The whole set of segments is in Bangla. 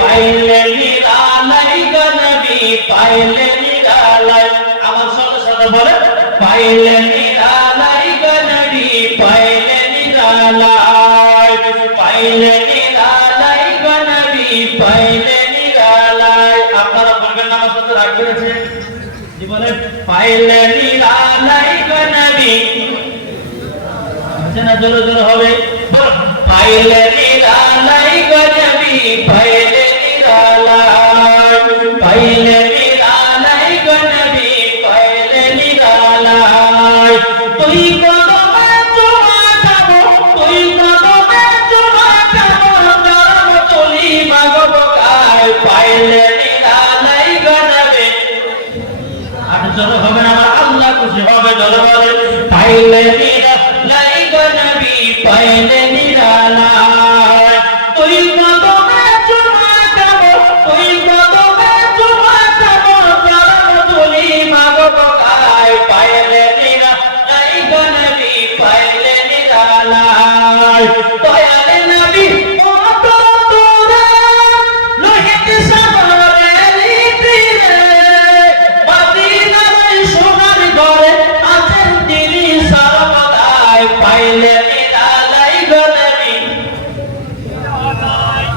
পাইলে নিরালাই গো নবী পাইলে নিরালাই আমার সাথে সাথে বলে পাইলে নিরালাই গো নবী পাইলে নিরালাই পাইলে নিরালাই গো নবী পাইলে নিরালাই আপনারা বলবেন না আমার সাথে রাগ করেছে জীবনে পাইলে নিরালাই গো নবী না জোরে জোরে হবে পাইলে নিরালাই গো নবী পাইলে নিরালাই পাইলে নিরালাই গো নবী পাইলে নিরালাই তুই কদমে চুমা খাবো তুই কদমে চুমা খাবো নরম তুলি মাগবো গায় পাইলে নিরালাই গো নবী আর জোরে হবে না আমার আল্লাহ খুশি হবে জোরে বলে পাইলে নিরালাই গো নবী পাইলে নিরালাই তুই কদমে চুমা খাবো তুই কদমে চুমা খাবো চরণ তুলি মাগবো গায় পাইলে নিরালাই গো নবী পাইলে নিরালাই দয়ালে নবী কত দূরে লোহিত সাগরে তীরে মদিনার সোনার ঘরে আছেন তিনি সর্বদাই পাইলে নিরালাই গো নবী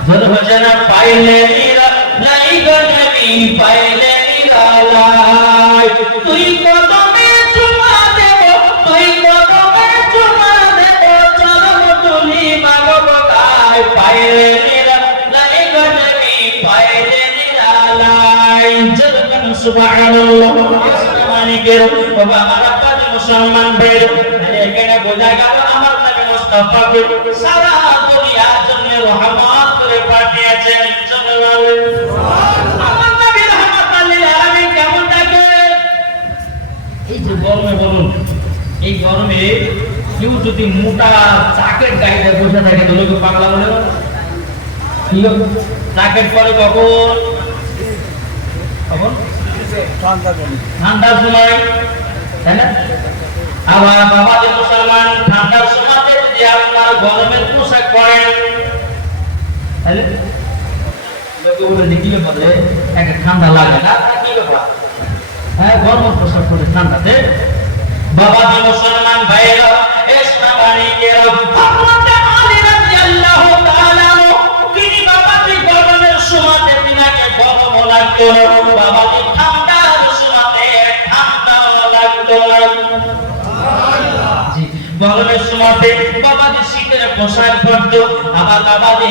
জোর হচ্ছে না পাইলে নিরালাই গো নবী পাইলে নিরালাই তুই কদমে চুমা দেব তুই কদমে চুমা দেব চরণ তুলি মাগবো গায় পাইলে নিরালাই গো নবী পাইলে নিরালাই জরকান সুবহানাল্লাহ মানিকের বাবা আমার পাঁচ মুসলমান বের এখানে বোঝা গেল আমার নবী মুস্তাফাকে সারা দুনিয়ার জন্য রহমত করে পাঠিয়েছেন সুবহানাল্লাহ আমার নবী রহমতুল লিল আলামিন কেমন থাকে এই যে গরমে বলুন এই গরমে কেউ যদি মোটা জ্যাকেট গায়ে বসে থাকে তো লোকে পাগলা বলে কি জ্যাকেট পরে কখন কখন ঠান্ডার সময় তাই না আবার বাবা যে মুসলমান ঠান্ডার সময় যদি আপনার গরমের পোশাক পরেন তাহলে লোকে বলে যে কি ব্যাপার একটা ঠান্ডা লাগে না কি ব্যাপার হ্যাঁ গরম পোশাক পরে ঠান্ডাতে বাবা যে মুসলমান ভাইরা ইসলামানি কেরা হযরত আলী রাদিয়াল্লাহু তাআলা তিনি বাবা যে গরমের সময় তিনাকে গরম লাগতো বাবা যে ঠান্ডার সময় ঠান্ডা লাগতো গরমের সময় বাবাজি শীতের পোশাক পরতো আবার বাবাজি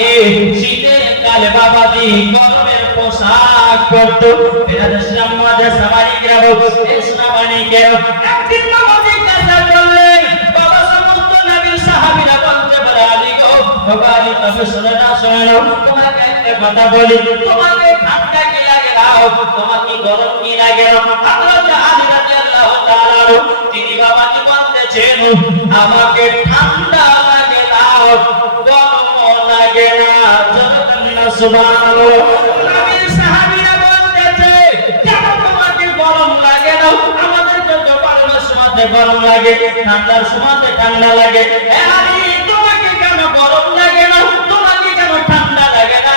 শীতের কালে বাবাজি গরমের পোশাক পরতো ইসলাম মাঝে সামারি গেল ইসলামানি গেল একদিন বাবাজি কাজা করলেন বাবা সমস্ত নবীর সাহাবীরা বলতে পারে আলী গো বাবাজি তবে শুনে না শোনো তোমাকে একটা কথা বলি তোমাকে ঠান্ডা কি লাগে নাও তোমাকে গরম কি লাগে হযরত আলী রাদিয়াল্লাহু তাআলা তিনি বাবাজি বলতেছেন আমাকে ঠান্ডা লাগে না গরম লাগে না সুবহানাল্লাহ নবীর সাহাবীরা বলতেছে কেন তোমাকে গরম লাগে না আমাদের তো গরমের সময় গরম লাগে ঠান্ডার সময় ঠান্ডা লাগে আরে তোমাকে কেন গরম লাগে না তোমাকে কেন ঠান্ডা লাগে না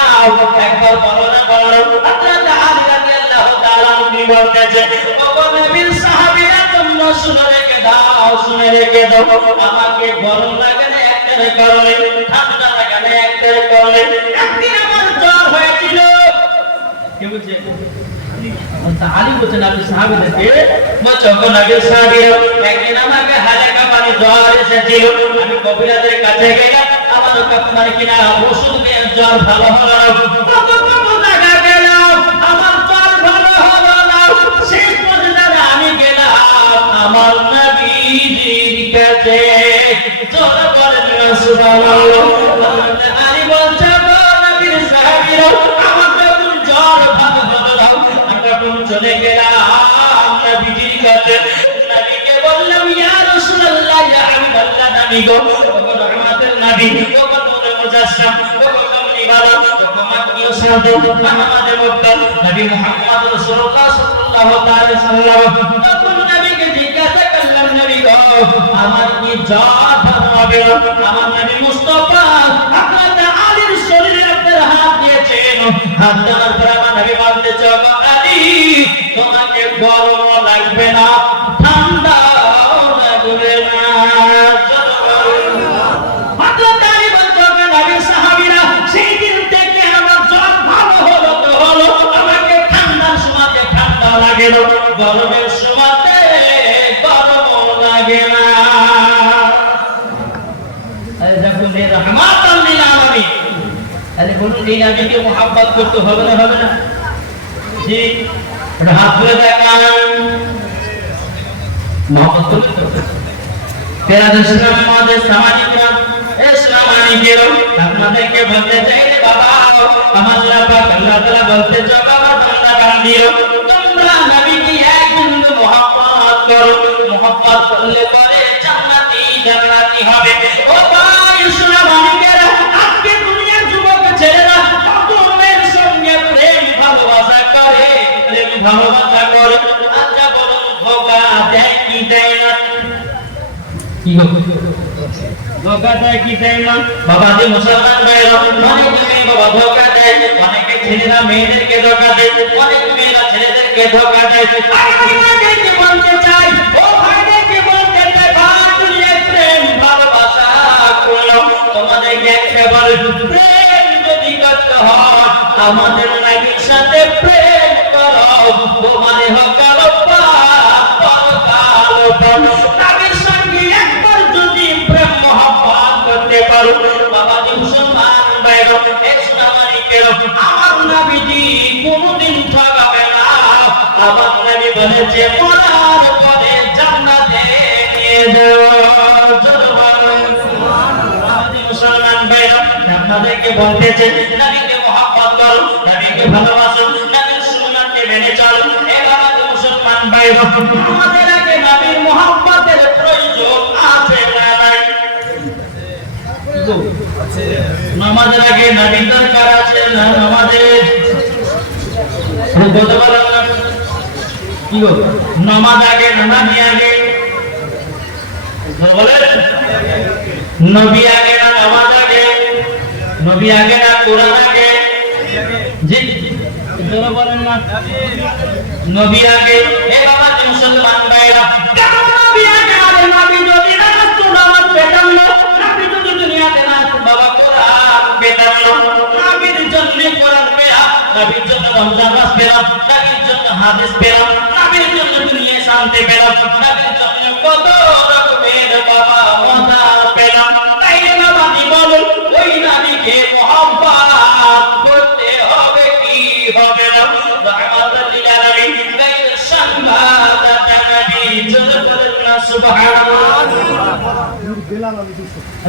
একবার বলো না বলো হযরত আলী রাদিয়াল্লাহু তাআলা তিনি বলতেছে ও নবীর সাহাবীরা তোমরা শুনে রেখে দাও শুনে রেখে দাও আমাকে গরম লাগে না একটার কারণে ঠান্ডা লাগে না একটার কারণে একদিন আমার জ্বর হয়েছিল কে বলছে আলী বলছেন আপনি সাহাবীদেরকে বলছো নবীর সাহাবীরা একদিন আমাকে হালকা পানি জ্বর এসেছিল আমি কবিরাজের কাছে গেলাম আমার মানে কিনা ওষুধ দিয়ে জ্বর ভালো হলো না কত জায়গা গেলাম আমার জ্বর ভালো হলো না শেষ পর্যন্ত আমি গেলাম আমার নবীজির কাছে জোর বলেন সুবহানাল্লাহ আলী বলছে নবীর সাহাবীরা আমার যখন জ্বর ভালো হলো না তখন চলে গেলাম নবীজির কাছে নবীকে বললাম ইয়া রাসূলুল্লাহ ইয়া হাবিবাল্লাহ নবী গো আমাদের নবী গো নূরে মুজাসসাম গো কমলি বালা গো মাকিও সাদ আমাদের মুক্তার নবী মুহাম্মদ রাসূলুল্লাহ সাল্লাল্লাহু তাআলা সাল্লাম তখন নবীকে জিজ্ঞাসা করলাম নবী গো আমার কি জ্বর ভালো হবে আমার নবী মুস্তাফা হযরত আলীর শরীরে আপনার হাত দিয়েছেন, হাত দেওয়ার পর আমার নবী বলতেছে আলী তোমাকে গরম লাগবে না, ঠান্ডাও লাগবে না। হযরত আলী বলতেন নবীর সাহাবীরা সেই দিন থেকে আমার জ্বর ভালো হলো তো হলো, আমাকে ঠান্ডার সময় ঠান্ডা লাগে না, গরমের সময় গরম লাগে না। আরে দেখুন এই রহমাতুল লিল আলামিন, আরে বলুন এই নবীকে মুহাব্বত করতে হবে না হবে না? জি, হাত তুলে দেখান মুহাব্বত করতে হবে। প্রিয় ইসলাম আমাদের সামাজিকরা ইসলামানিকের আপনাদেরকে বলতে চাই রে বাবা, আমার আল্লাহ পাক আল্লাহ তাআলা বলতে চায় বাবা তোমরা বান্দিও তোমরা নবীকে এক বিন্দু মুহাব্বত করো, মুহাব্বত করলে পরে জান্নাতি হবে। ও ভাই ইসলামানিকেরা, আজকে দুনিয়ার যুবক ছেলেরা কতমের সঙ্গে প্রেম ভালোবাসা করে, প্রেম ভালোবাসা করে। আচ্ছা বলুন ধোঁকা দেয় কি দেয় না? কি গো ধোঁকা দেয় কি দেয় না? বাবা যে মুসলমান ভাইরা অনেক মেয়ে বাবা ধোঁকা দেয়, অনেকে ছেলেরা মেয়েদেরকে ধোঁকা দেয়, অনেক মেয়েরা ছেলেদেরকে ধোঁকা দেয়। আমাদেরকে বলতে চাই, ও ভাইদেরকে বলতে চাই, ভাই দুনিয়ায় প্রেম ভালোবাসা করো, তোমাদেরকে একেবারে প্রেম যদি করতে হয় আমাদের নবীর সাথে প্রেম করো, তোমাদের হকাল নবীর সঙ্গে একবার যদি প্রেম মহব্বত করতে পারো বাবাজি মুসলমান ভাইরা ইসলামানিকের, আমার নবীজি কোনদিন ঠকাবে না। আমার নবী বলেছে মরার পরে জান্নাতে নিয়ে যাও। বাবাজি মুসলমান ভাইরা আপনাদেরকে বলতেছে নবীকে মহব্বত করো, নবীকে ভালোবাসো, নবীর সুন্নাতকে মেনে চলো। এ বাবাজি মুসলমান ভাইরা আমাদের আগে নবীর মহব্বতের প্রয়োজন আছে না নাই? নামাজের আগে নবীর দরকার আছে না আমাদের? বলতে পারলাম না কি গো, নামাজ আগে না নবী আগে? বলে নবী আগে না নামাজ আগে? নবী আগে না কোরআন আগে? জি জোরে বলেন না। নবী আগে। এ বাবা মুসলমান ভাইরা কেন নবী আগে? আরে নবী যদি না আসতো নামাজ পেতাম না, নবী যদি দুনিয়াতে না আসতো বাবা কোরআন পেতাম না। নবীর জন্য কোরআন পেলাম, নবীর জন্য রমজান মাস পেলাম, নবীর জন্য হাদিস পেলাম, নবীর জন্য দুনিয়া শান্তি পেলাম, নবীর জন্য কত রকমের বাবা মজা পেলাম। তাই বাবা কি বলুন ওই নবীকে মুহাব্বত করতে হবে কি হবে না? রহমাতুল লিল আলামিন গায়র সংবাদ নবী জোরে বলেন না সুবহানাল্লাহ।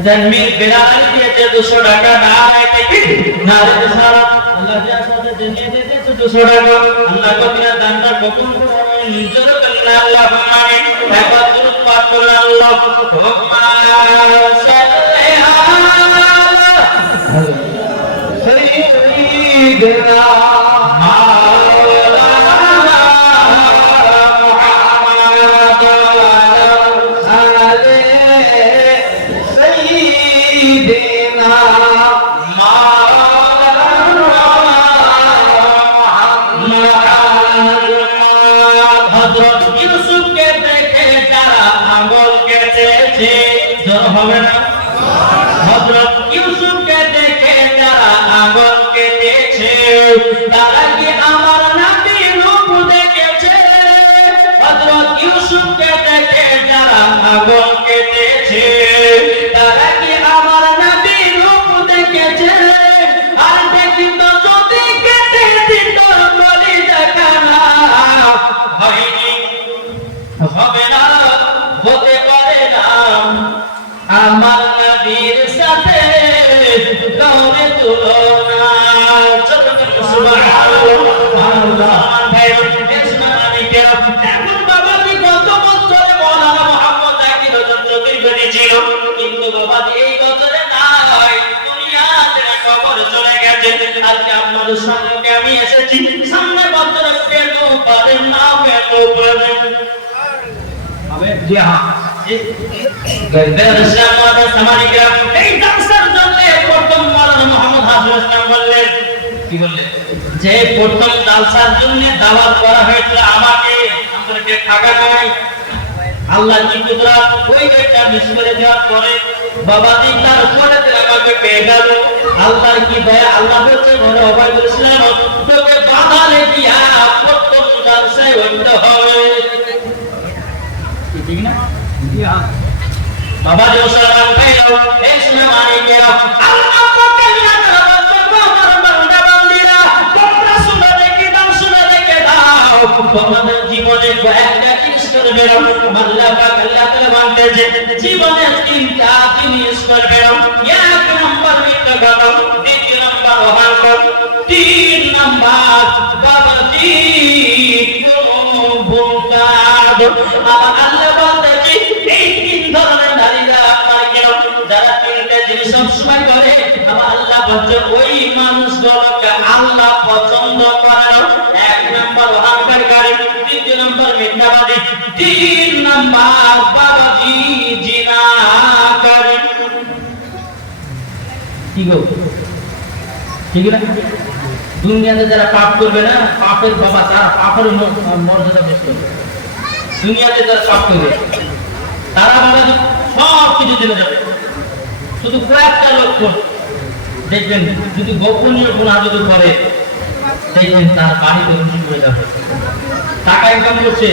জানমির বিলাল আলী দিয়েছে 200 টাকা, নারায়ে তাকবীর নারায়ে রিসালাত। আল্লাহ যা সাথে দিয়ে দিয়েছে 200 টাকা, আল্লাহ কবিরা দানটা কবুল করুন। জোরে বলেন আল্লাহুম্মা আমিন। একবার দুরূদ পাঠ করুন আল্লাহুম্মা সাল্লি আলা সাইয়্যিদিনা হবে না? হযরত ইউসুফকে দেখে যারা আগুন কেটেছে তারা কি আমার নবীর রূপ দেখেছে? হযরত ইউসুফকে দেখে যারা আগুন কেটেছে তারা কি আমার নবীর রূপ দেখেছে? আর দেখিত যদি কেটে দিত কলিজা খানা, হয়নি, হবে না, হতে পারে না আমার নবীর সাথে কাউরে তুলনা। সুবহানাল্লাহ। এখন বাবাজি গত বছরে মওলানা মুহাম্মদ জাকির হোসেন চৌধুরী ছিল, কিন্তু বাবাজি এই বছরে নাই, দুনিয়াতে কবর চলে গেছে। আজকে আপনাদের সামনে আমি এসেছি, সামনে বছরে পেল পারেন না পেল পারেন হবে। জি হ্যাঁ, এই জালসার জন্য প্রথম মাওলানা মুহাম্মদ হাফিজ ইসলাম বললেন, কি বললেন? যে প্রথম জালসার জন্য দাওয়াত করা হয়েছিল আমাকে, আমাদেরকে টাকা নাই। আল্লাহ কি কুদরত, ওই একটা মিস করে দেওয়ার পরে বাবাজি তার পরেতে আমাকে পেয়ে গেল। আল্লাহর কি দয়া, আল্লাহ বলছে ঘরে অভয় করেছিলাম তোকে বাধালে গিয়া প্রথম জালসায় হইতে হবে, ঠিক না? বাবা মুসলমান ভাইরা, এই সময় মানে কে আল্লাহ পাকের নামে আমার বান্দা বান্দীরা তোমরা শুনে দেখে দাও, শুনে দেখে দাও, তোমাদের জীবনে কয়েকটা জিনিস করবে আল্লাহ পাক, আল্লাহ তাআলা বলতেছে জীবনে তিনটা জিনিস করবে। এক নাম্বার মিথ্যা কথা, দ্বিতীয় নাম্বার অহংকার, তিন নাম্বার বাবাজি ভুলকাজ। আল্লাহ বলতেছে এই তিন ধরনের নারীরা আপনার কেন, যারা তিনটা জিনিস সবসময় করে আমার আল্লাহ বলছে ওই মানুষগুলোকে আল্লাহ পছন্দ করে না। এক নাম্বার অহংকারী, দ্বিতীয় নাম্বার মিথ্যাবাদী, তিন নাম্বার বাবাজি জিনাকারী। কি গো, ঠিক না? দুনিয়াতে যারা পাপ করবে না, পাপের বাবা তার পাপের মর্যাদা বেশি হবে। দুনিয়াতে যারা পাপ করবে তারা বাবা সব কিছু জেনে যাবে। শুধু কয়েকটা লক্ষণ দেখবেন, যদি গোপনীয় গুনাহ যদি করে দেখবেন তার বাড়ি ধ্বংস হয়ে যাবে। টাকা ইনকাম করছে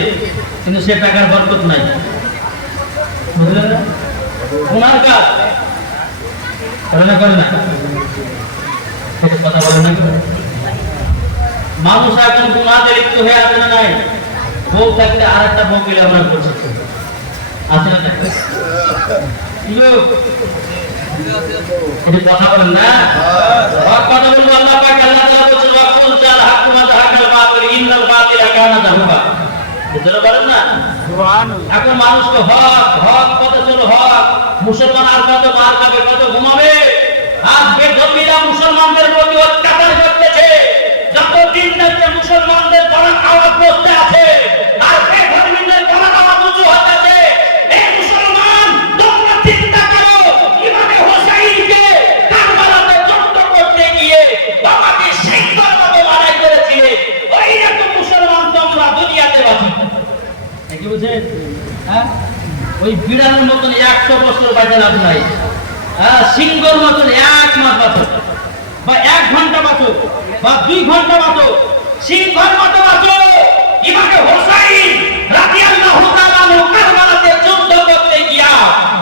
কিন্তু সে টাকার বরকত নাই, বুঝলেন না? গুনার কাজ করে না, করে না, কথা বলেন না। মানুষ এখন গুনাহতে লিপ্ত হয়ে আছে না নাই? বউ থাকতে আর একটা বউ মিলে আমরা করছি, আছে না? কথা বলেন না, কথা বলবো। আল্লাহ পাক, আল্লাহ তাআলা বলেছেন ওয়াকুল জাল হাকুমা যাহাকাল বাতিল ইন্নাল বাতিলা কানা যাহুকা। বুঝতে পারেন না? সুবহানাল্লাহ। এখন মানুষকে হক হক কত চলো হক, মুসলমান আর কত মার খাবে, কত ঘুমাবে। আজ বেধর্মীরা মুসলমানদের প্রতি অত্যাচার করতেছে, যতদিন না মুসলমানদের গলার আওয়াজ বসতে আছে আর বেধর্মীদের গলার আওয়াজ উঁচু হচ্ছে। এই মুসলমান তোমরা চিন্তা করো, ইমামে হোসাইনকে কারবালাতে যুদ্ধ করতে গিয়ে বাবাকে শহীদের মতো লড়াই করেছিলে, ওই রকম মুসলমান তোমরা দুনিয়াতে বাঁচো। কি বুঝে? হ্যাঁ, ওই বিড়ালের মতন 100 বছর বাঁচা লাভ নাই। সিংহর মতন 1 মাস বাঁচো, বা 1 ঘন্টা বাঁচো, বা 2 ঘন্টা বাঁচো, সিংহর মতো বাঁচো। ইমামে হোসাইন রাদিয়াল্লাহু তাআলা কারবালাতে যুদ্ধ করতে গিয়া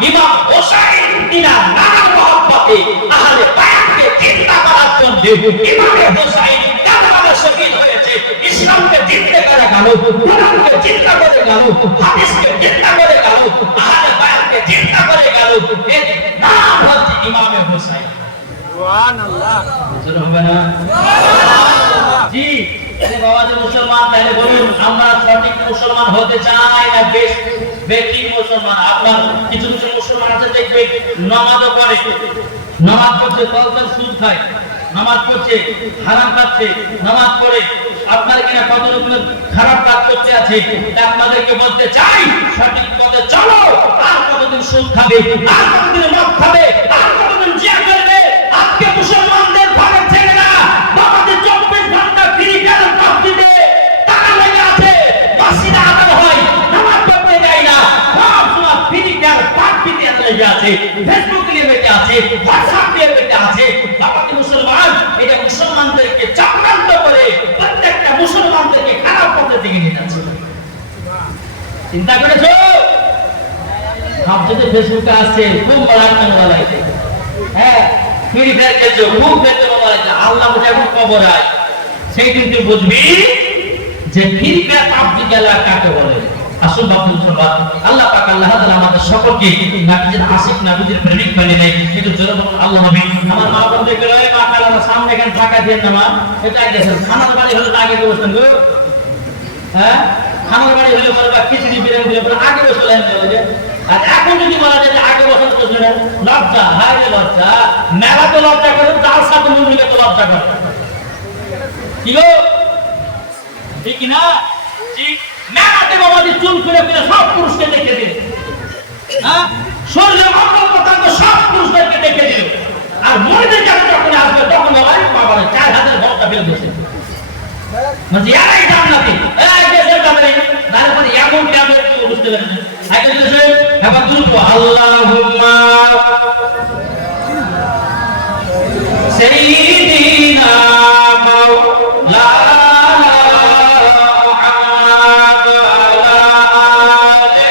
ইমাম হোসাইন তিনার নানা মহব্বতে আহলে বায়াতকে চিন্তা করার জন্য ইমামে হোসাইন কারবালায় শহীদ হয়েছে। ইসলামকে চিন্তা করে গেল, কোরআনকে চিন্তা করে গেল, হাদিসকে চিন্তা করে গেল, আহলে বায়াতকে চিন্তা করে গেল। এর নাম হচ্ছে ইমামে হোসাইন। সুবহানাল্লাহ। জোরে হবে না? সুবহানাল্লাহ। জি, এই বাবাজি মুসলমান, তাহলে বলুন আমরা সঠিক মুসলমান হতে চাই না বেঠিক মুসলমান? আপনার কিছু কিছু মুসলমান আছে দেখবেন নামাজও পড়ে, নামাজ পড়ছে কলকার সুদ খায়, নামাজ পড়ছে হারাম খাচ্ছে, নামাজ পড়ে আপনার কিনা কত রকমের খারাপ কাজ করতে আছে। আপনাদেরকে বলতে চাই সঠিক পথে চলো। আর কতদিন সুদ খাবে, আর কতদিন মদ খাবে, আর কতদিন জিয়া করবে? আজকে মুসলমানদের ঘরের ছেলেরা বাবাদের 24 ঘন্টা ক্রিকেট মসজিদে টাকা লেগে আছে, মসজিদে আদান হয়, নামাজ পড়তে যায় না, সব সময় ক্রিকেট পার্টিতে লেগে আছে, ফেসবুক নিয়ে বেঁচে আছে, হোয়াটসঅ্যাপ নিয়ে বেঁচে আছে। বাবাকে মুসলমান এটা মুসলমানদেরকে চক্রান্ত করে প্রত্যেকটা মুসলমানদেরকে খারাপ পথের দিকে নিয়ে যাচ্ছে। চিন্তা করেছো? সব যদি ফেসবুকে আসছে খুব মারাত্মক মোবাইল আছে, হ্যাঁ ফ্রি ফায়ার খেলছো, খুব খেলছো মোবাইল আছে, আল্লাহ বলে এখন খবর আয়, সেই দিন তুই বুঝবি যে ফ্রি ফায়ার পাবজি খেলা কাকে বলে। আসুন বাবু মুসলমান, আল্লাহ পাক আল্লাহ তাআলা আমাদের সকলকে নবীর আশিক নবীর প্রেমিক বানিয়ে নেয়। কিন্তু জোরে বলুন আল্লাহ নবী। আমার মা বলতে গেল এই মা কাল আমার সামনে এখানে টাকা দিয়ে না মা, এটা দেখেন খানার বাড়ি হলে আগে বসতেন গো, হ্যাঁ খানার বাড়ি হলে বলে বা খিচুড়ি বিরিয়ানি দিলে বলে আগে বসলেন। আর এখন যদি বলা যায় যে আগে বসে বসলেন, লজ্জা, হায় রে লজ্জা। মেলা তো লজ্জা করে, তার সাথে মন্দিরে তো লজ্জা করে। কি গো, ঠিক না? ঠিক মেলাতে বাবাজি চুল করে করে সব পুরুষকে দেখে দিল, হ্যাঁ শরীরে মঙ্গল পতঙ্গ সব পুরুষদেরকে দেখে দিল। আর মরিদের কাছে যখন আসবে তখন বলে বাবার 4000 ভক্ত ফেলে দিয়েছে মানে ইয়ারাই জান্নাতি এই দেশের কাছে তারপরে এমন কেমন একটু বুঝতে পারেন আগে দেশে এবার দ্রুত আল্লাহুম্মা সাইয়্যিদিনা মাওলানা মুহাম্মদ ওয়া আলা আলি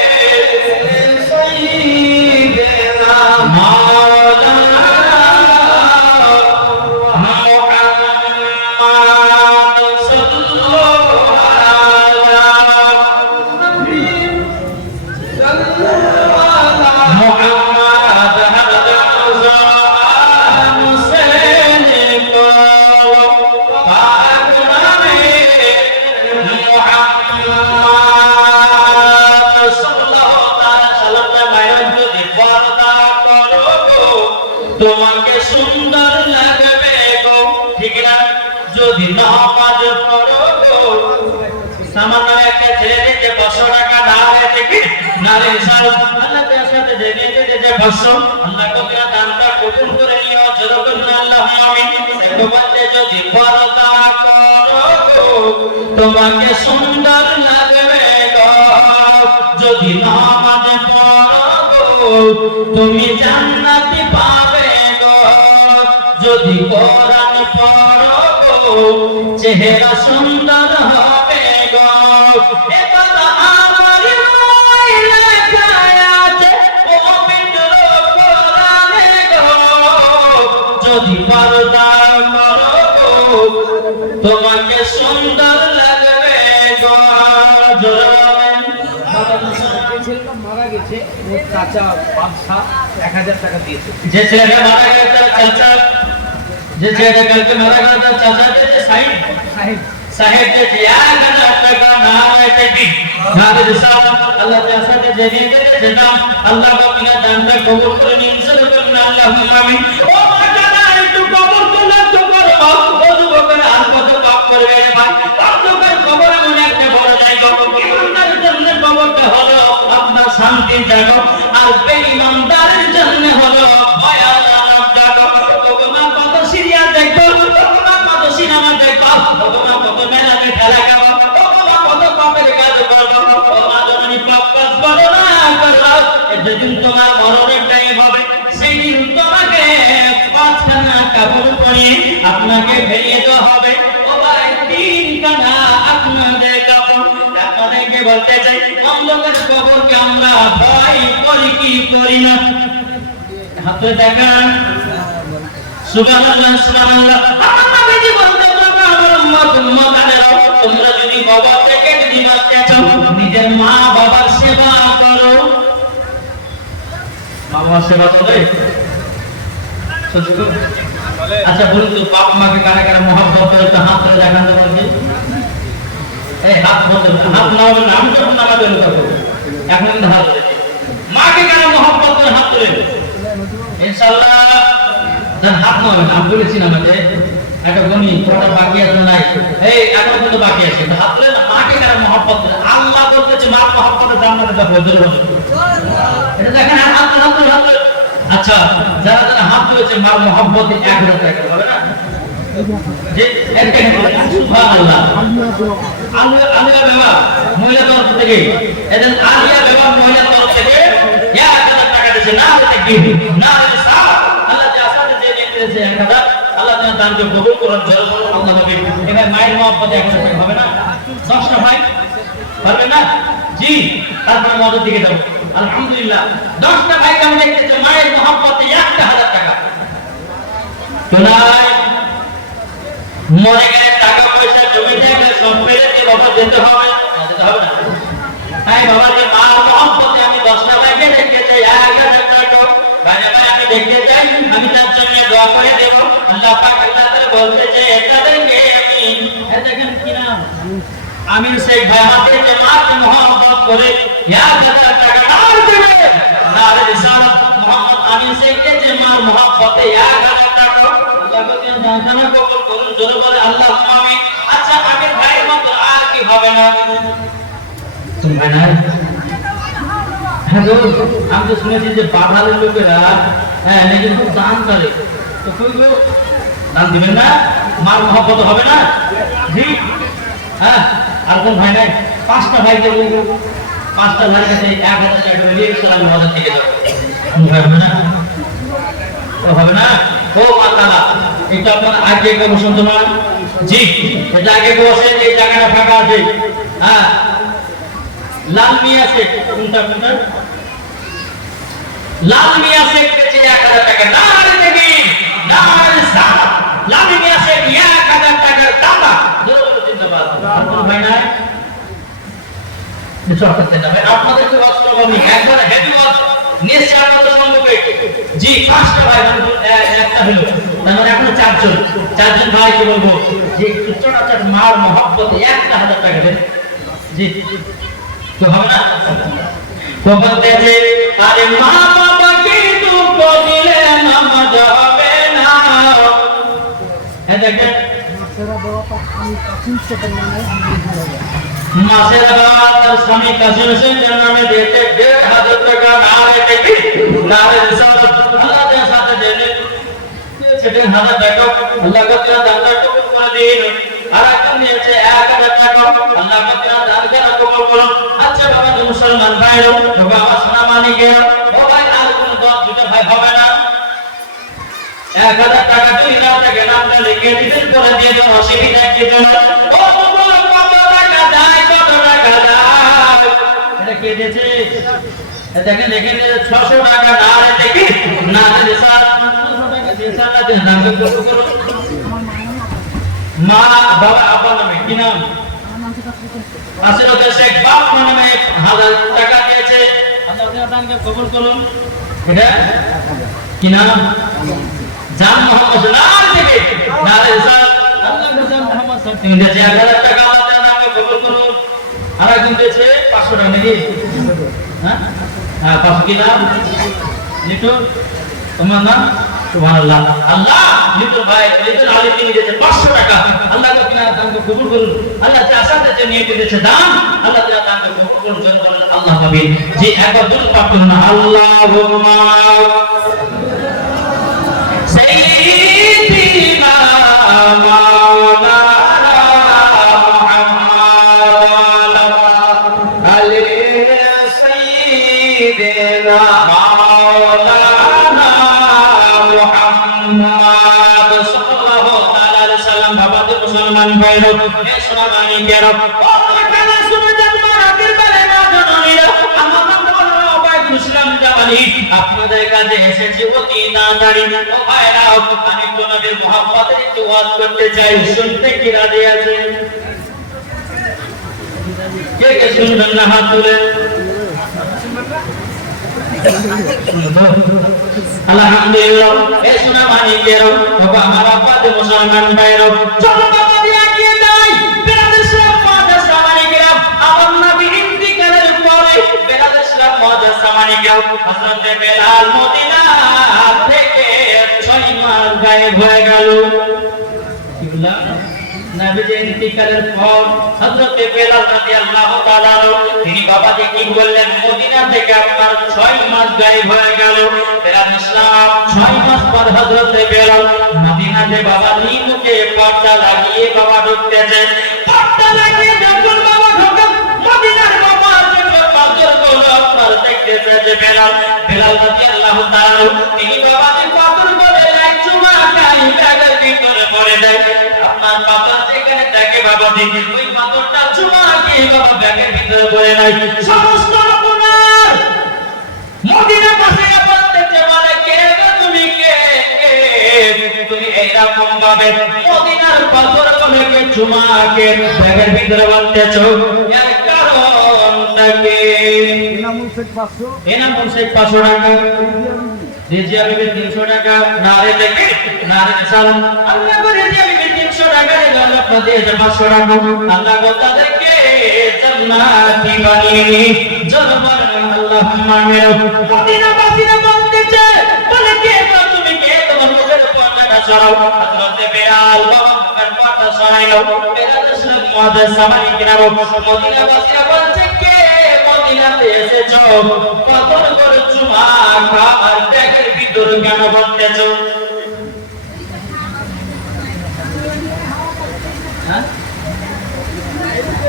সাইয়্যিদিনা মাওলানা তোমাকে সুন্দর লাগবে গো ঠিক না যদি নামাজ পড়ো গো সামান্য একটা ছেলে দিতে 500 টাকা না হয়েছে কি নারে ইনশাআল্লাহ আল্লাহ তার সাথে জেনে যে 500 আল্লাহ কবিরা দানটা কবুল করে নিও জোরে করুন আল্লাহুম্মা আমিন তো বলতে যদি পরদা করো গো তোমাকে সুন্দর লাগবে গো যদি নামাজ পড়ো গো তুমি জান্নাতি পাবে গো যদি কোরআন পড়ো গো চেহারা সুন্দর হবে গো এ কথা আমার মনে লেখা আছে পবিত্র কোরআনে গো যদি পর্দা করো গো তোমাকে সুন্দর লাগবে গো মারা গেছে ওর চাচা বাদশাহ 1000 টাকা দিয়েছে যে ছেলেটা মারা গেছে তার চাচা যে ছেলেটা কালকে মারা গেছে তার চাচা যে সাহেব সাহেব যে 1000 টাকা না হয়েছে কি না দিছে আল্লাহ তাআলা সাথে যে দিয়েছে যেটা আল্লাহ পাকের দানটা কবুল করে নিন সাল্লাল্লাহু আলাইহি আমিন ও মাদানা একটু কবর তো লক্ষ্য করো ওযু করে আর কত পাপ করবে রে ভাই আপনার কবরে মনে একটা বড় জায়গা ইমানদারের জন্য কবরটা হলো আপনার শান্তির জায়গা আর বেঈমানদারের জন্য হলো ভয়ানক জায়গা ভগবান কত সিরিয়াল দেখো ভগবান কত সিনেমা দেখো ভগবান কত মেলাতে খেলা খাবো ভগবান কত পাপের কাজ করবো ভগবান যদি পাপ কাজ করো না করো যেদিন তোমার মরণের টাইম হবে সেই দিন তোমাকে 5খানা কাপড় পরিয়ে আপনাকে বেরিয়ে দেওয়া হবে ও ভাই 3খানা আপনাদের কাপড় আপনাদেরকে বলতে চাই অন্ধকার কবরকে আমরা ভয় করি কি করি না হাতে দেখান সুবহানাল্লাহ সুবহানাল্লাহ আমার নবীজি বলতে তোমরা আমার উম্মত আলেরা তোমরা যদি কবর থেকে যদি বাঁচতে চাও নিজের মা বাবার সেবা করো মা বাবার সেবা করে সত্যি আচ্ছা বলুন তো বাপ মাকে কারা কারা মহব্বত করে তো হাত ধরে দেখান তো বলছি এই হাত বলতে হাত নামাবে না আমি যখন নামাবে করবো এখন কিন্তু হাত ধরে মাকে কারা মহব্বত করে হাত ধরে ইনশাআল্লাহ যার হাত নামাবে আমি বলেছি না আমাকে একটা গণি পড়া বাকি আছে নাই এই এখন কিন্তু বাকি আছে হাত ধরে না মাকে কারা মহব্বত করে আল্লাহ বলতেছে মা মহব্বতে জান্নাতে যাবে জোরে বলো এটা দেখেন হাত ধরে আচ্ছা যারা যারা হাত ধরেছে মার মহব্বতে 1000 টাকা বলে না যে একটা সুবহানাল্লাহ আলিয়া বাবা মহিলা তরফ থেকে এদের আলিয়া বাবা মহিলা তরফ থেকে 1000 টাকা দিয়েছে না হতে কি না হতে সারা আল্লাহ যা সাথে যে দিয়েছে 1000 আল্লাহ তাআলা দানকে কবুল করুন জোরে বলুন আল্লাহ নবী এখানে মায়ের মহব্বতে 1000 টাকা হবে না 10টা ভাই পারবে না জি তারপরে মদের দিকে যাবো আলহামদুলিল্লাহ 10টা ভাই আমি দেখতেছি মায়ের মহব্বতে 1000 টাকা তোলাই মরে গেলে টাকা পয়সা জমে থাকলে সব ফেলে দিয়ে বাবা যেতে হবে না তাই বাবা যে মার মহব্বতে আমি 10টা ভাইকে দেখতে চাই 1000 টাকা ভাই আমি দেখতে চাই আমি তার জন্য দোয়া করে দেব আল্লাহ পাক আল্লাহ তাআলা বলতে যে এটাদেরকে আমি দেখেন কি নাম আমির শেখ ভাই আমাদের যে মাকে মহব্বত করে 1000 টাকা দান দেবে নারে রিসালাত মোহাম্মদ আমির শেখকে যে মার মহব্বতে 1000 টাকা আল্লাহ কবুল দান কবুল করুন জোরে বলে আল্লাহুম্মা আমিন আচ্ছা আমির ভাইয়ের মত আর কি হবে না শুনবে না হ্যাঁ আমি তো শুনেছি যে বাঙালির লোকেরা হ্যাঁ নিজের খুব দান করে তো কইলো দান দিবেন না? মার মহব্বত হবে না? জি হ্যাঁ। আর কোন ভাই নাই? 5টা ভাইকে বলবো, 5টা ভাইয়ের কাছে 1000 টাকা করে নিয়ে ইসলাম মহাজার থেকে যাবো। হবে না? হবে না? ও মাতালা, এটা আপনার আগে কোনো শুনতো না? জি, এটা আগে বসেন, এই জায়গাটা ফাঁকা আছে। হ্যাঁ, লাল মিয়া শেখ, কোনটা কোনটা? লাল মিয়া শেখ পেয়েছে 1000 টাকা। নারে দেখি, নারে সাত। লাল মিয়া শেখ 1000 টাকার দাতা। জোরে বলে জিন্দাবাদ। আর কোন ভাই নাই? আপনাদেরকে ওয়াজ করবো আমি, একবার হেভি ওয়াজ নিয়েছি আপনাদের সম্মুখে। জি, 5টা ভাই, একটা হলো, তার মানে এখন 4জন ভাইকে বলবো যে একটু চটাচট মার মহব্বতে 1000 টাকা দেন। জি, তো হবে না? তো বলতেছে, আরে মা বাবাকে দুঃখ দিলে নামাজ হবে না। হ্যাঁ দেখেন, মাসের বাবা তার স্বামী কাসিম হোসেনের নামে দিয়েছে 1500 টাকা। নারে দেখি, নারে রিসালাত, আল্লাহ তার সাথে দেন সেটা 1000 টাকা। আল্লাহ তাআলা দানটা কবুল করে দিন। আর একজন নিয়েছে 1000 টাকা। আল্লাহ তাআলা দানকে কবুল করুন। আচ্ছা বাবা, তুমি মুসলমান ভাইরা, তবে আমার সোনা মানিকে ও ভাই, আর কোন 10 ভাই হবে না? 1000 টাকা 2000 টাকা নামটা লিখে দিবেন, করে দিয়ে দেন, অসুবিধা কি দেন? ও বলো কত টাকা যায়, কত টাকা যায়? এটা কে দিয়েছে? দেখেন দেখেন, 600 টাকা। নারে দেখি, নারে স্যার 600 টাকা দিয়েছে, না দেন নাম কত করো? মা বাবা আব্বা নামে কি নাম? আসিরুদ্দিন শেখ বাপ নামে 1000 টাকা দিয়েছে। আল্লাহ তাআলা দানকে কবুল করুন। এটা কি নাম? জান মোহাম্মদ। নাম থেকে নারে স্যার আল্লাহ জান মোহাম্মদ স্যার তিনি দিয়েছে 1000 টাকা। আল্লাহ তাআলা দানকে কবুল করুন। আর একজন দিয়েছে 500 টাকা নাকি? হ্যাঁ হ্যাঁ, 500 কি নাম? লিটু, তোমার নাম? সুবহানাল্লাহ। আল্লাহ লিটু ভাই, লিটু আলী তিনি দিয়েছে 500 টাকা। আল্লাহ তাআলা দানকে কবুল করুন। আল্লাহ তাআলা আসাতে যে নিয়ে দিয়েছে দান, আল্লাহ তাআলা দানকে কবুল করুন। জোরে বলেন আল্লাহ আমিন। জি, একবার দুরূদ পাঠ করুন না, আল্লাহুম্মা সাইয়্যিদিনা মাওলানা মুহাম্মদ আলি সাইয়্যিদিনা মাওলানা মুহাম্মদ সাল্লাল্লাহু তাআলা আলাইহি সাল্লাম। বাবাদের মুসলমান ভাইরা, এ সোনামানি কেরাম, আপনারা শুনে যান, মারাকের বেলায় মা জননীরা, আমার নাম মাওলানা ওবায়দুল ইসলাম জামানী। আপনাদের কাছে এসেছি অতি তাড়াতাড়ি। ও ভাইরা, আমি তো নবীর মুহাব্বতের একটু ওয়াজ করতে চাই, শুনতে কি রাজি আছেন? কে কে শুনবেন না হাত তুলেন? আলহামদুলিল্লাহ। এই সোনা মানিকের বাবা, আমার আব্বাদের মুসলমান ভাইরা, চলো বাবা দিয়ে এগিয়ে যাই। বেলাল ইসলাম মাদ্রাসা মানিকের, আমার নবী ইন্তিকালের পরে বেলাল ইসলাম মাদ্রাসা মানিকের হযরত বেলাল মদিনা থেকে 6 মাস গায়েব হয়ে গেল। কি বললাম? নবীর ইন্তিকালের পর হযরত বেলাল রাদিয়াল্লাহু তাআলা তিনি বাবাকে কি বললেন? মদিনা থেকে আপনার 6 মাস গায়েব হয়ে গেল। বেলাল ইসলাম 6 মাস পর হযরত বেলাল মদিনাতে বাবা নিমুখে পর্দা লাগিয়ে বাবা ঢুকতেছেন। পর্দা লাগিয়ে যখন বাবা ঢোকেন, মদিনার বাবা যখন পাথরগুলো আপনার দেখতেছে যে বেলাল রাদিয়াল্লাহু তাআলা তিনি বাবাকে পাথরগুলো এক চুমা খাই ব্যাগের ভিতরে পড়ে দেয়। আপনার পাথর যেখানে দেখে বাবা দিন, ওই পাথরটা চুমা খেয়ে বাবা ব্যাগের ভিতরে পড়ে নাই। সমস্ত আপনার মদিনা পাশে বলতেছে, বলে কে গো তুমি, কে তুমি এইরকম ভাবে মদিনার পাথরগুলোকে চুমা খেয়ে ব্যাগের ভিতরে বাঁধতেছো, এর কারণটা কি? এনামুল শেখ 500 টাকা, রেজিয়া বিবি 300 টাকা। নারে দেখে, নারে সালাম। আল্লাহ গো রেজিয়া বিবি 300 টাকা রে, আল্লাহ দিয়েছে 500 টাকা। আল্লাহ গো তাদেরকে জান্নাতি বানিয়ে জলবার আল্লাহুম্মা আমিন। মদিনাবাসীরা বলতেছে, বলে কে গো তুমি, কে তোমার মুখের পর্দাটা সরাও। হযরত বেলাল বাবা মুখের পর্দা সরাইলো। বেলাল ইসলাম মাদ্রাসা মানিকেরা, মদিনাবাসীরা বলছে, কে মদিনাতে এসেছো, পাথর করে চুমা খাও আর ব্যাগের ভিতরে কেন বলতেছো?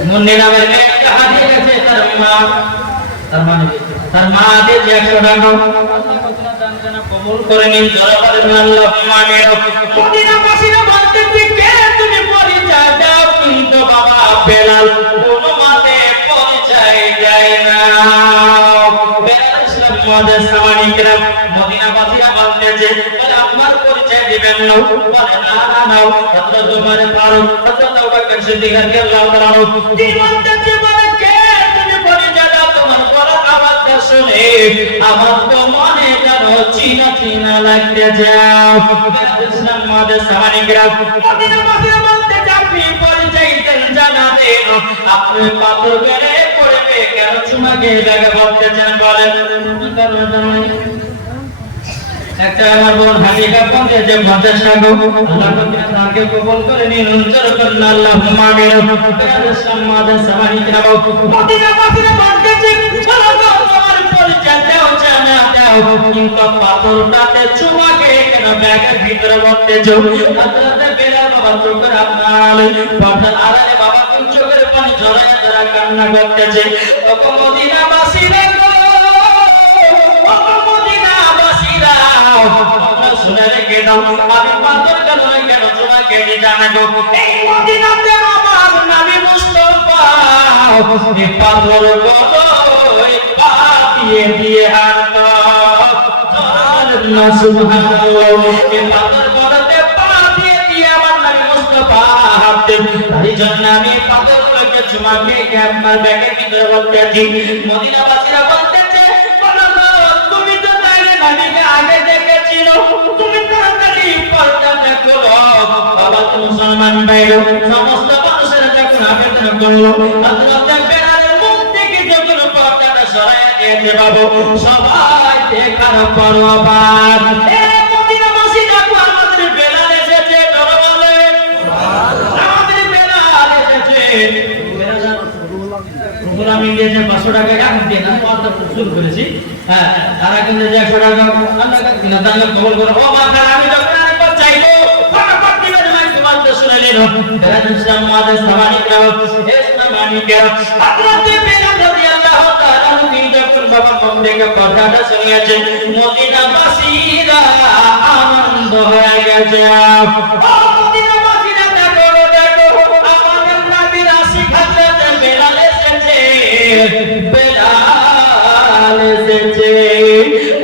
মুন্নি নামের একটা হারিয়ে গেছে, তার মা দিয়েছে 100 টাকা। কবুল করে নিন, জোরে বলেন আল্লাহুম্মা আমিন। মদিনাবাসীরা বলতেছে, কে তুমি পরিচয় দাও, কিন্তু বাবা বেলাল কোনো মতে পরিচয় দেয় না। বেলাল ইসলাম মুআজ্জিজ সামানি কিরাম, মদিনাবাসীরা বলতেছে, বলে আপনার পরিচয় দিবেন না? বলে না না না, হযরত ওমর ফারুক, হযরত আবু বকর সিদ্দিক রাদিয়াল্লাহু তাআলা তিনি বলতেছে, বলে কে তুমি পরিচয় দাও, তোমার বড় আওয়াজটা শুনে আমার তো মনে যেন চিনা চিনা লাগতে যাও। ইসলাম মুআজ্জিজ সামানি কিরাম, মদিনাবাসীরা বলতেছে, আপনি পরিচয় দেন, জানাবেন আপনি পাথর বেড়ে পড়বে কেন, চুমাকে জায়গা বলতেছেন, বলেন কারণ জানাই। একটা আমার বোন হাদিকা পৌঁছে যে 50 টাকা, আল্লাহ তাকে কবুল করে নিন, উজ্জ্বল করুন আল্লাহুম্মা আমিন। ইসলাম মুআজ্জিজ সামানি কিরাম, মদিনাবাসীরা বলতেছে, চলো তোমার পরিচয় দাও, জানা দাও, কিন্তু পাথরটাতে চুমাকে কেন ব্যাগের ভিতরে বলতেছো? হযরত বেলাল বাবা চোখের আপনার পর্দার আড়ালে বাবা তিন চোখের পানি ঝরায় তারা কান্না করতেছে। ও মদিনাবাসীরা গো, ও মদিনাবাসীরা শুনে রেখে দাও, আমি পাথর কেন চুমাকে জানা গো, এই মদিনাতে আমার নবী মুস্তাফা এই পাথর বড়ই পা দিয়ে দিয়ে হাঁটতো। সুবহানাল্লাহ, এই পাথর বড়তে পা দিয়ে দিয়ে আমার নবী মুস্তাফা হাঁটতেন। এই জন্য আমি পাথরগুলোকে চুমাকে আপনার ব্যাগের ভিতরে বলতেছি। মদিনাবাসীরা বলতেছে, তুমি তো তাইলে নবীকে আগে দেখেছিল, তুমি তাড়াতাড়ি পর্দাটা খোলো। বাবা তো মুসলমান ভাইরা সমস্ত মানুষেরা যখন আবেদন করলো, হযরত বেলালের মুখ থেকে যখন পর্দাটা সরাইয়া দিয়েছে বাবু, সবাই দেখার পর অবাক। এ মদিনাবাসী দেখো, আমাদের বেলাল এসেছে, ধরো বলে আমাদের বেলাল এসেছে। আমি দিয়েছে 500 টাকা, এখন দিয়ে আমি পর্দা শুরু করেছি। হ্যাঁ, তারা কিন্তু 100 টাকা আল্লাহ কিনা দাঙ্গা কবুল করে। ও মাথা, আমি যখন আরেকবার চাইবো ফটাফট দিবেন, আমি তোমার তো শুনে নিন। ইসলাম মুআজ্জিজ সামানি কিরাম, ইসলামানি কিরাম, হযরত বেলাল রাদিয়াল্লাহু তাআলা তিনি যখন বাবা মুখ থেকে কথাটা শুনিয়েছে, মদিনাবাসীরা আনন্দ হয়ে গেছে। ও মদিনাবাসীরা দেখো দেখো, আমাদের নবীর আশিক হযরত বেলাল এসেছে, বেলাল এসেছে।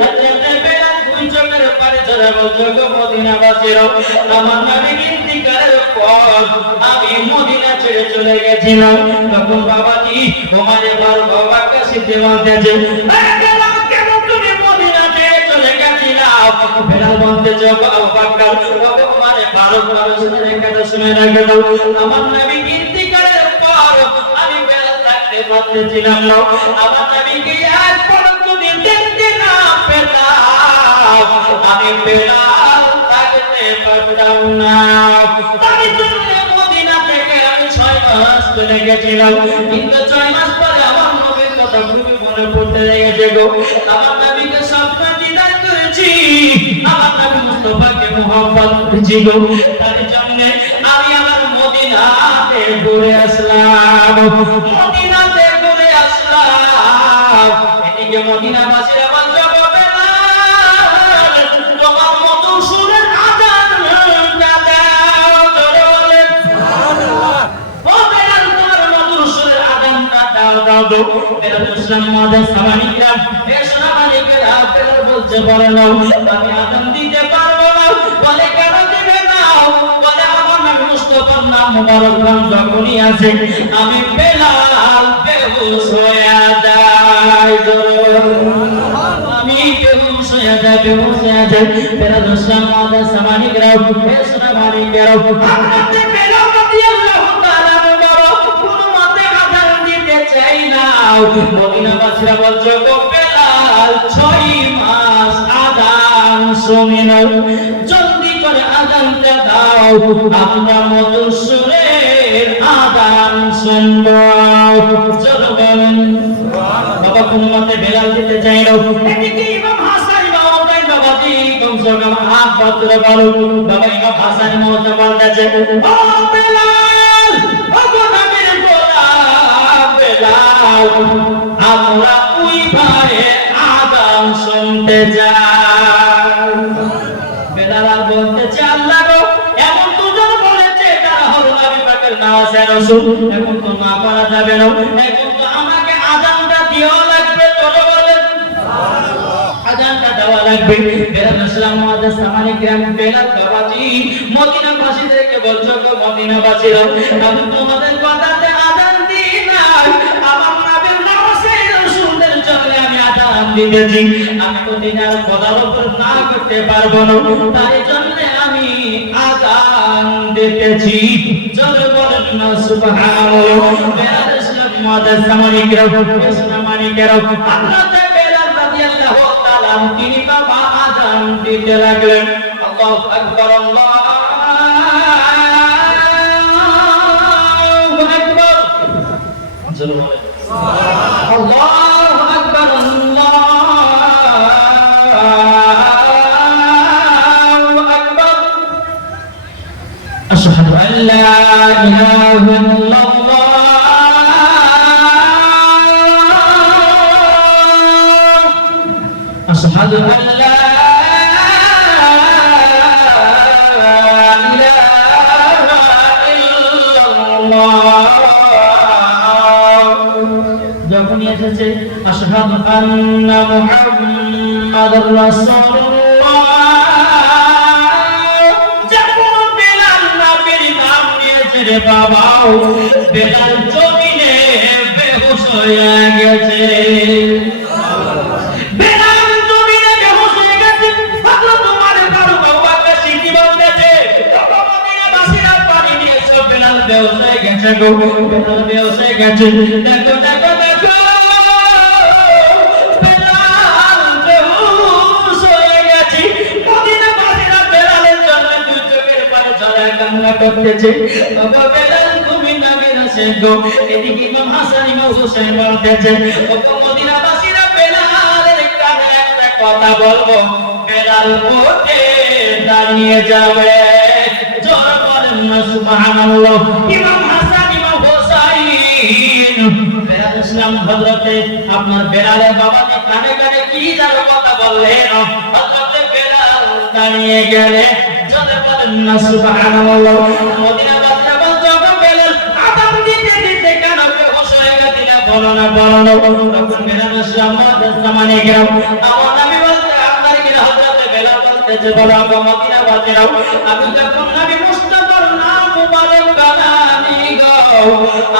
হযরত বেলাল দুই চোখের পানি ঝরে বলছে, গো মদিনাবাসীরা, আমার নবীর ইন্তিকালের পর আমি মদিনা ছেড়ে চলে গেছিলাম। তখন বাবাজি ওমরে ফারুক বাবাকে সিদ্দিক বলতেছে, কেন তুমি মদিনা ছেড়ে চলে গেছিলা? বেলাল বলতেছে, আবু বকর ওমরে ফারুক শুনে রেখে দাও, আমার নবী ইন্তিকালের পর আমি বেলাল থাকতে পারতেছিলাম না, আমার নবীকে এক পলক যদি দেখতে না পেতাম আমি বেলাল থাকতে পারতাম না। তাই জন্য মদিনা থেকে আমি 6 মাস চলে গেছিলাম, কিন্তু 6 মাস পরে আমার নবীর কথা খুবই মনে পড়তে লেগেছে গো। আমার নবীকে স্বপ্ন দিদার করেছি, আমার নবী মুস্তাফাকে মুহাব্বত করেছি গো। তাই জন্য আমি আমার মদিনাতে ঘুরে আসলাম, মদিনাতে ঘুরে আসলাম। এদিকে মদিনাবাসীরা বলছে, তোমার মতো সুরের আজান দাও, জোরে বলেন সুবহানাল্লাহ। ও বেলাল, তোমার মতো সুরের আজানটা দাও দাও দাও। বেলাল ইসলাম মুআজ্জিজ সামানি কিরাম, এ সোনামানি কিরাম, বেলাল বলছে, বলে নাও, আমি আজান দিতে পারবো না। বলে কেন দিবে না? বলে আমার নবী মুস্তাফার নাম মুবারক নাম যখনই আছে আমি বেলাল বেহুশ হয়ে যাই, জোরে আমি বেহুশ হয়ে যাই, বেহুশ হয়ে যাই। বেলাল ইসলাম মুআজ্জিজ সামানি কিরাম, এ সোনামানি কিরাম, হযরত বেলাল রাদিয়াল্লাহু তাআলা মুবারক কোন মতে আযান দিতে চাই না। মদিনাবাসীরা বলছে, গো বেলাল 6 মাস আযান শুনি না, জলদি করে আযানটা দাও, আমরা মধুর সুরের আযান শুনবো, চলো বলেন বাবা। কোন মতে বেলাল দিতে চাই না। এদিকে ইমাম হাসান বাবাই বাবাজি কমসে কম হাত পাতরে বলো, বাবা ইমাম হাসান মহতরম বলতেছে, ও বেলাল, ও নবীর চলে যায়। বেলাল বলতেছে আল্লাহ গো, এমন দুজন বলেছে তারা হলো নবী পাকের নাওয়াজে রাসূল, এখন তো না করা যাবে না, এখন তো আমাকে আযানটা দেওয়া লাগবে। চলো বলেন আযানটা দেওয়া লাগবে। বেলাল ইসলাম মুআজ্জাজ সামানি গ্রাম বেলাল বাবাজি মদিনাবাসীদেরকে বলছো গো মদিনাবাসীরা, আমি তোমাদের কথাতে আযান দিই না, আমার নবীর নাওয়াজে রাসূলের জন্য আমি আযান দিতেছি। আমি তো দিনের খোদার উপর না করতে পারবো না, তাই জন্য আমি আযান দিতেছি। চলো বলেন না সুবহানাল্লাহ। বেলাল ইসলাম মুআজ্জাজ সামানি গ্রাম হযরত বেলাল রাদিয়াল্লাহু তাআলা তিনি বাবা আযান দিতে লাগলেন। আল্লাহু আকবার, আল্লাহু আকবার। জোরে বলেন আল্লাহু আকবার, আল্লাহু আকবার। আশহাদু আন লা ইলাহা ইল্লাল্লাহ, أشهد أن لا إله إلا الله। যখন এসেছে আশহাদু আন্না মুহাম্মাদুর রাসূলুল্লাহ, যখন বেলাল নবীর নাম নিয়েছে রে বাবা, বেলাল জমিনে বেহুশ হয়ে গেছে। ব্যবসায় গেছে গো, ব্যবসায় গেছে। দেখো দেখো দেখো বেলাল বেহুশ হয়ে গেছে। মদিনাবাসীরা বেলালের জন্য দুই চোখের পানি ঝরায় কান্না করতেছে। বাবা বেলাল তুমি নামে আসে গো। এদিকে ইমাম হাসান ইমাম হুসাইন বলতেছে মদিনাবাসীরা বেলালের কানে একটা কথা বলবো, বেলাল উঠে দাঁড়িয়ে যাবে। জোর বলেন না সুবহানাল্লাহ। ইমাম হাসান ইমাম হুসাইন বেলাল ইসলাম হযরতে আপনার বেলালের বাবাকে কানে কানে কি যেন কথা বললেন, হযরতে বেলাল দাঁড়িয়ে গেলেন। জোর বলেন না সুবহানাল্লাহ। মদিনাবাসীরা বলতো বেলাল আযান দিতে দিতে কেন বেহুশ হয়ে গেলি না, বলো না বলো না। তখন বেলাল ইসলাম সামানে গেল। আমার নবী বলতে আপনার কি হযরতে বেলাল বলতেছে বলো মদিনাবাসীরা, আমি যখন নবী মুস্তাফার নাম মুবারক গালানি গাও,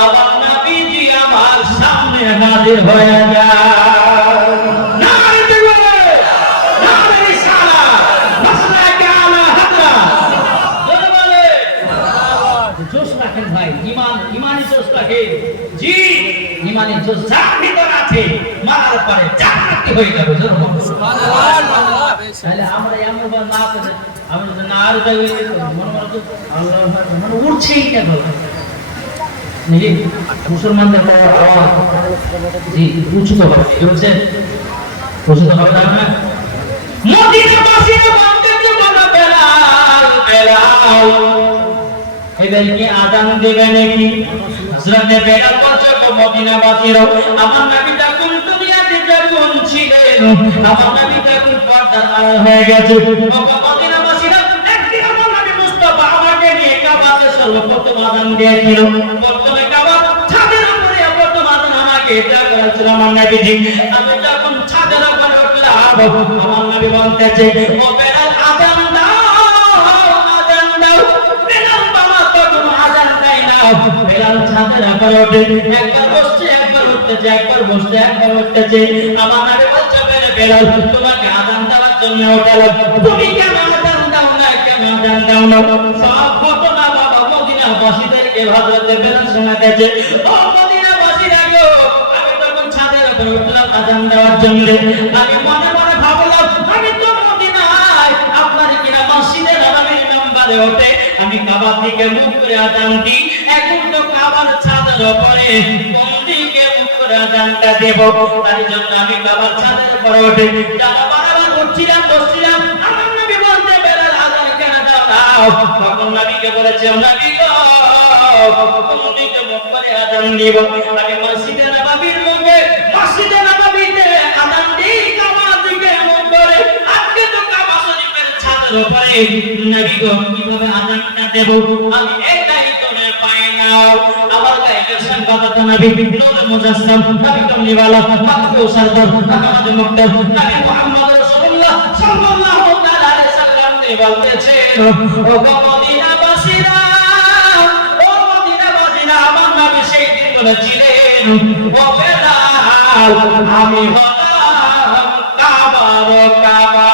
আমার নবীজি আমার সামনে হাজির হয়ে যায়। নারে তাকবীর, নারে রিসালাত, মাসলাকে আলা হাদরা। বলে বলে জোশ রাখেন ভাই, ইমানি জোশ রাখেন। জি ইমানি জোশ যার ভিতর আছে মারার পরে জান্নাতি হয়ে যাবে। সুবহানাল্লাহ। তাহলে আমরা এমন না করে আমরা যদি না আর যাই মনে মনে তো আল্লাহু আকবার মানে উঠছেই না গলা নাকি মুসলমানদের আওয়াজ জি উঁচু তো হবে বুঝছেন, উঁচু তো হবে না। মদিনাবাসীরা বলতেছে বলো বেলাল বেলাল এদের কি আযান দিবে নাকি? হযরত বেলাল বলছে মদিনাবাসীরা, আমার নবী যখন দুনিয়াতে যখন ছিলেন, আমার নবী যখন পর্দার আড়াল হয়ে গেছে, মদিনাবাসীরা একদিন আমার নবী মুস্তাফা আমাকে নিয়ে কাবাতে সর্বপ্রথম আযান দিয়েছিল। প্রথমে কাবা ছাদের উপরে প্রথম আযান আমাকে এটা করেছিল আমার নবীজি। আমি যখন ছাদের উপরে উঠলাম, আমার নবী বলতেছে ও বেলাল আযান দাও, আযান দাও। বেলাল বাবা তখন আযান দেয় না। বেলাল ছাদের উপরে ওঠে, একবার বসছে একবার উঠতেছে, একবার বসছে একবার উঠতেছে। আমার নবী বলছে বেলাল তোমাকে আযান দেওয়ার জন্য ওঠালাম, তুমি কেন আযান দাও না, কেন আযান দাও না? সব ঘটনা বাবা মদিনাবাসীদেরকে হযরত বেলাল শোনাতেছে। ও মদিনাবাসীরা গো, আমি তখন ছাদের উপরে উঠলাম আযান দেওয়ার জন্য। আমি মনে মনে ভাবলাম আমি তো মদিনায় আপনার কিনা মসজিদে নববীর মেম্বারে ওঠে আমি কাবার দিকে মুখ করে আযান দিই। এখন তো কাবার ছাদের উপরে কোন দিকে মুখ করে আযানটা দেব? তাই জন্য আমি কাবার ছাদের উপরে উঠে যারা বারবার উঠছিলাম বসছিলাম। আমার নবী বলতে বেলাল আযান কেন দাও? তখন নবীকে বলেছে নবী গো কোন দিকে মুখ করে আযান দিব? আমি মসজিদে নববীর মুখে মসজিদে নববীতে আযান দিই, কাবার দিকে মুখ করে আমাদের উপরে নবী গো কিভাবে আযানটা দেব আমি এটাই তোরে পাই না আমার গায়ের সংবাদ নবী নূর মুজাসসাম নবী কমলিওয়ালা মাকবুল সরদার আহমদ মুক্তার নবী মুহাম্মদ রাসূলুল্লাহ সাল্লাল্লাহু তাআলা আলাইহি সাল্লাম কে বলতেছেন ও মদিনাবাসীরা ও মদিনাবাসীরা আমার নবী সেই দিন বলেছিলেন ও বেলাল আমি হলাম কাবার কাবা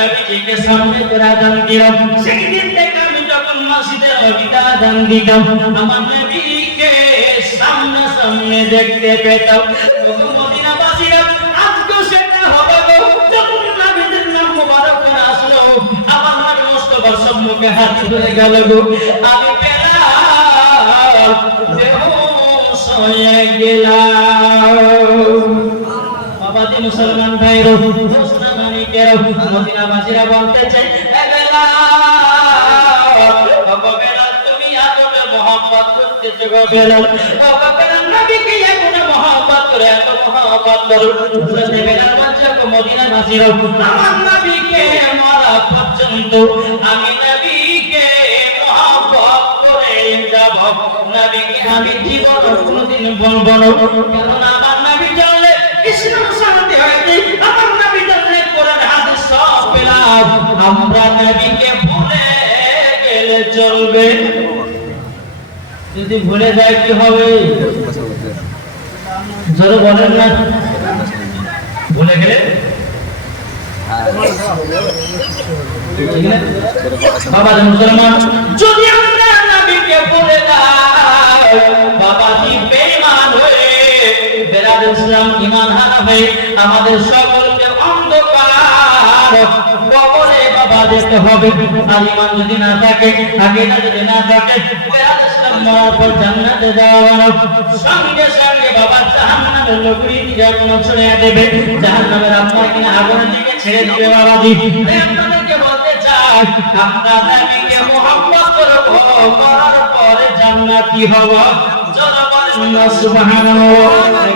নবীজিকে সামনে করে আযান দিলাম সেই দিন থেকে আমি যখন মসজিদে নবীতে আযান দিতাম আমার নবীকে সামনে সামনে দেখতে পেতাম মদিনাবাসীরা আজকে সেটা হবে গো যখন নবীজির নাম মুবারক করে আসলো আমার নবী মুস্তাফার সম্মুখে হাত তুলে গেল গো আমি বেলাল বেহুশ হয়ে গেলাম বাবাজি মুসলমান ভাইরা মদিনাবাসীরা বলতেছে বেলাল তুমি আদবে মহব্বত করতেছো গো বেলাল বেলাল নবীকে এখন মহব্বত করে এত মহব্বত করো বেলাল বলছে গো মদিনাবাসীরা আমার নবীকে মরা পর্যন্ত আমি নবীকে মহব্বত করে যাব নবীকে আমি জীবন কোনোদিন বলবো না কারণ আমার নবী জানলে ইসলাম শান্তি হয়েছে আমার নবী জানলে কোরআন হাদিস সব পেলাম আমরা নবীকে ভুলে গেলে চলবে যদি ভুলে যায় কি হবে জোরে বলেন না ভুলে গেলে বাবা মুসলমান যদি আমরা নবীকে ভুলে যাই বাবাজি বেঈমান হয়ে বেরাদ ইসলাম ঈমান হারা হয়ে আমাদের সকলকে অন্ধকার কবরে বাবা যেতে হবে আর ঈমান যদি না থাকে আকীদা যদি না থাকে বেরাদ ইসলাম মরার পর জান্নাতে যাওয়া সঙ্গে সঙ্গে বাবা জাহান্নামের লোকরি জাহান্নাম ছুঁড়ে দেবে জাহান্নামের আপনার কিনা আগুনের দিকে ছেড়ে দিবে বাবাজি আপনাদেরকে বলতে চাই আমরা নবীকে মুহাম্মদ করব করার পরে জান্নাতি হব জোরে বলেন সুবহানাল্লাহ।